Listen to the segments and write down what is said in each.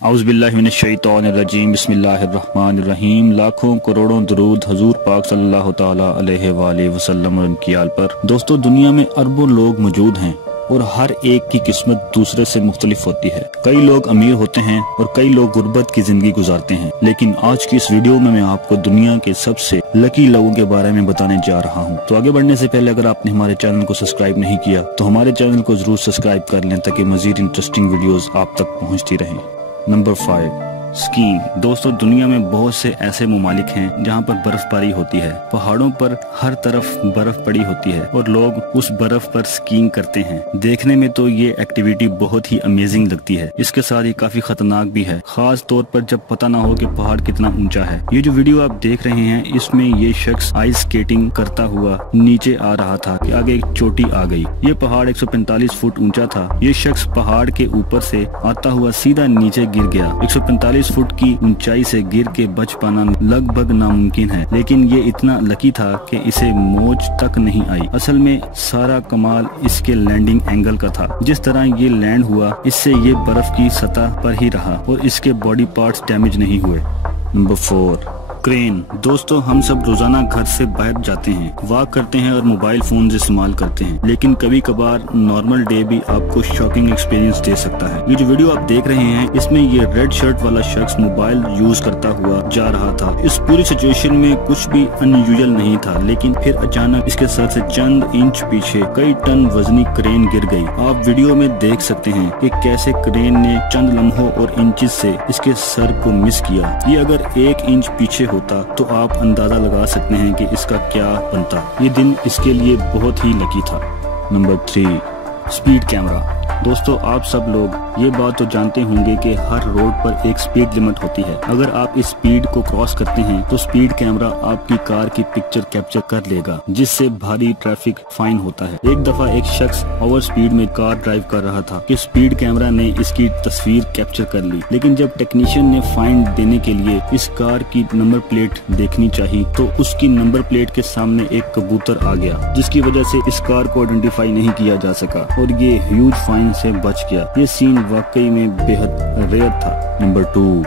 औज़ुबिल्लाहि मिनश्शैतानिर्रजीम बिस्मिल्लाहिर्रहमानिर्रहीम। लाखों करोड़ों दुरूद हजूर पाक सल्लल्लाहु तआला अलैहि वसल्लम की आल पर। दोस्तों, दुनिया में अरबों लोग मौजूद हैं और हर एक की किस्मत दूसरे से मुख्तलिफ होती है। कई लोग अमीर होते हैं और कई लोग गुर्बत की जिंदगी गुजारते हैं। लेकिन आज की इस वीडियो में मैं आपको दुनिया के सबसे लकी लोगों के बारे में बताने जा रहा हूँ। तो आगे बढ़ने से पहले अगर आपने हमारे चैनल को सब्सक्राइब नहीं किया तो हमारे चैनल को जरूर सब्सक्राइब कर लें ताकि मजीद इंटरेस्टिंग वीडियोस आप तक पहुँचती रहें। Number 5, skiing. दोस्तों, दुनिया में बहुत से ऐसे ममालिक हैं जहां पर बर्फबारी होती है। पहाड़ों पर हर तरफ बर्फ पड़ी होती है और लोग उस बर्फ पर स्कीइंग करते हैं। देखने में तो ये एक्टिविटी बहुत ही अमेजिंग लगती है, इसके साथ ही काफी खतरनाक भी है, खास तौर पर जब पता ना हो कि पहाड़ कितना ऊंचा है। ये जो वीडियो आप देख रहे हैं इसमें ये शख्स आइस स्केटिंग करता हुआ नीचे आ रहा था कि आगे एक चोटी आ गई। ये पहाड़ 145 फुट ऊंचा था। ये शख्स पहाड़ के ऊपर से आता हुआ सीधा नीचे गिर गया। 145 फुट की ऊंचाई से गिर के बच पाना लगभग नामुमकिन है, लेकिन ये इतना लकी था कि इसे मौज तक नहीं आई। असल में सारा कमाल इसके लैंडिंग एंगल का था। जिस तरह ये लैंड हुआ इससे ये बर्फ की सतह पर ही रहा और इसके बॉडी पार्ट्स डैमेज नहीं हुए। Number 4, crane. दोस्तों, हम सब रोजाना घर से बाहर जाते हैं, वॉक करते हैं और मोबाइल फोन इस्तेमाल करते हैं, लेकिन कभी कभार नॉर्मल डे भी आपको शॉकिंग एक्सपीरियंस दे सकता है। ये जो वीडियो आप देख रहे हैं इसमें ये रेड शर्ट वाला शख्स मोबाइल यूज करता हुआ जा रहा था। इस पूरी सिचुएशन में कुछ भी अनयूजुअल नहीं था, लेकिन फिर अचानक इसके सर से चंद इंच पीछे कई टन वजनी क्रेन गिर गई। आप वीडियो में देख सकते हैं कि कैसे क्रेन ने चंद लम्हों और इंचेस से इसके सर को मिस किया। ये अगर 1 इंच पीछे होता तो आप अंदाजा लगा सकते हैं कि इसका क्या बनता। ये दिन इसके लिए बहुत ही लकी था। Number 3, speed camera. दोस्तों, आप सब लोग ये बात तो जानते होंगे कि हर रोड पर एक स्पीड लिमिट होती है। अगर आप इस स्पीड को क्रॉस करते हैं तो स्पीड कैमरा आपकी कार की पिक्चर कैप्चर कर लेगा, जिससे भारी ट्रैफिक फाइन होता है। एक दफा एक शख्स ओवर स्पीड में कार ड्राइव कर रहा था कि स्पीड कैमरा ने इसकी तस्वीर कैप्चर कर ली, लेकिन जब टेक्नीशियन ने फाइन देने के लिए इस कार की नंबर प्लेट देखनी चाहिए तो उसकी नंबर प्लेट के सामने एक कबूतर आ गया, जिसकी वजह से इस कार को आइडेंटिफाई नहीं किया जा सका और ये ह्यूज फाइन से बच गया। ये सीन वाकई में बेहद रेयर था। Number 2,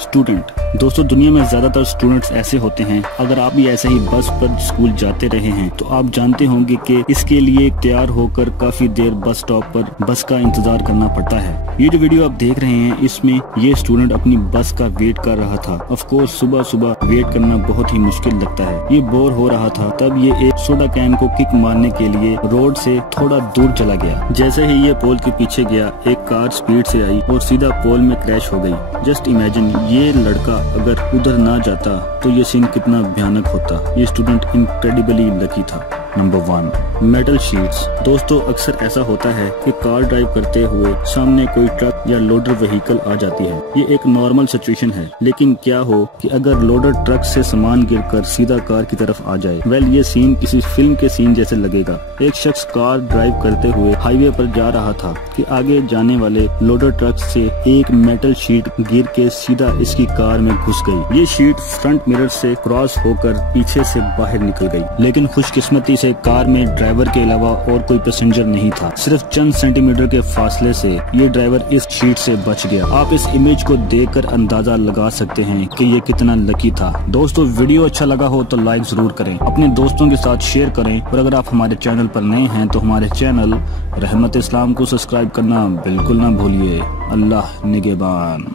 student. दोस्तों, दुनिया में ज्यादातर स्टूडेंट्स ऐसे होते हैं। अगर आप भी ऐसे ही बस पर स्कूल जाते रहे हैं तो आप जानते होंगे कि इसके लिए तैयार होकर काफी देर बस स्टॉप पर बस का इंतजार करना पड़ता है। ये जो वीडियो आप देख रहे हैं इसमें ये स्टूडेंट अपनी बस का वेट कर रहा था। ऑफ कोर्स सुबह सुबह वेट करना बहुत ही मुश्किल लगता है। ये बोर हो रहा था, तब ये एक सोडा कैन को किक मारने के लिए रोड से थोड़ा दूर चला गया। जैसे ही ये पोल के पीछे गया एक कार स्पीड से आई और सीधा पोल में क्रैश हो गई। जस्ट इमेजिन, ये लड़का अगर उधर ना जाता तो ये सीन कितना भयानक होता। ये स्टूडेंट इनक्रेडिबली लकी था। Number 1, metal sheets. दोस्तों, अक्सर ऐसा होता है कि कार ड्राइव करते हुए सामने कोई ट्रक या लोडर व्हीकल आ जाती है। ये एक नॉर्मल सिचुएशन है, लेकिन क्या हो कि अगर लोडर ट्रक से सामान गिरकर सीधा कार की तरफ आ जाए। वेल, ये सीन किसी फिल्म के सीन जैसे लगेगा। एक शख्स कार ड्राइव करते हुए हाईवे पर जा रहा था कि आगे जाने वाले लोडर ट्रक से एक मेटल शीट गिर के सीधा इसकी कार में घुस गई। ये शीट फ्रंट मिरर से क्रॉस होकर पीछे से बाहर निकल गई, लेकिन खुशकिस्मती से कार में ड्राइवर के अलावा और कोई पैसेंजर नहीं था। सिर्फ चंद सेंटीमीटर के फासले से ये ड्राइवर इस शीट से बच गया। आप इस इमेज को देखकर अंदाजा लगा सकते हैं कि ये कितना लकी था। दोस्तों, वीडियो अच्छा लगा हो तो लाइक जरूर करें, अपने दोस्तों के साथ शेयर करें और अगर आप हमारे चैनल पर नए हैं तो हमारे चैनल रहमत इस्लाम को सब्सक्राइब करना बिल्कुल ना भूलिए। अल्लाह निगहबान।